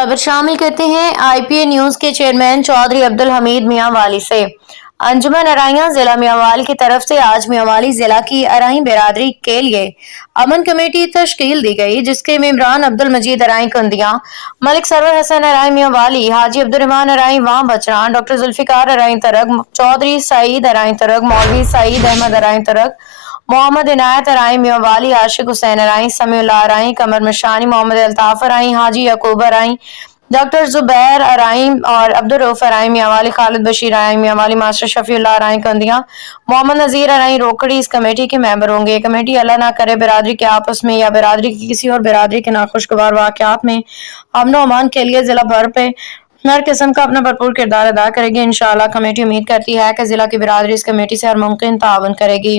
खबर शामिल करते हैं आईपीए न्यूज के चेयरमैन चौधरी अब्दुल हमीद मियां वाली से। अंजुमन अराइयां जिला मियांवाली की तरफ से आज मियांवाली जिला की अराई बिरादरी के लिए अमन कमेटी तश्कील दी गई, जिसके मेंबरान अब्दुल मजीद अराई कंदिया, मलिक सरवर हसन अराई मियांवाली, हाजी अब्दुर्रहमान अराई वां बचरान, डॉक्टर जुल्फिकार अराई तरग, चौधरी सईद अराई तरग, मौलवी सईद अहमद अराई तरग, मोहम्मद इनायत अराई मियांवाली, आशिक हुसैन अराई, समीउल्लाह अराई, कमर मशानी, मोहम्मद अल्ताफ अराई, हाजी यकूब अराई, डॉक्टर जुबैर अराई और अब्दुल रऊफ अराई मियांवाली, खालिद बशीर अराई मियांवाली, मास्टर शफीउल्लाह अराई कंदिया, मोहम्मद नजीर अराई रोकड़ी इस कमेटी के मेंबर होंगे। ये कमेटी अल्लाह ना करे बिरादरी के आपस में या बिरादरी की किसी और बिरादरी के नाखुशगवार वाकयात में अमन व अमान के लिए जिला भर पे हर किस्म का अपना भरपूर किरदार अदा करेगी। इंशाअल्लाह कमेटी उम्मीद करती है कि जिला की बिरादरी इस कमेटी से हर मुमकिन ताउन करेगी।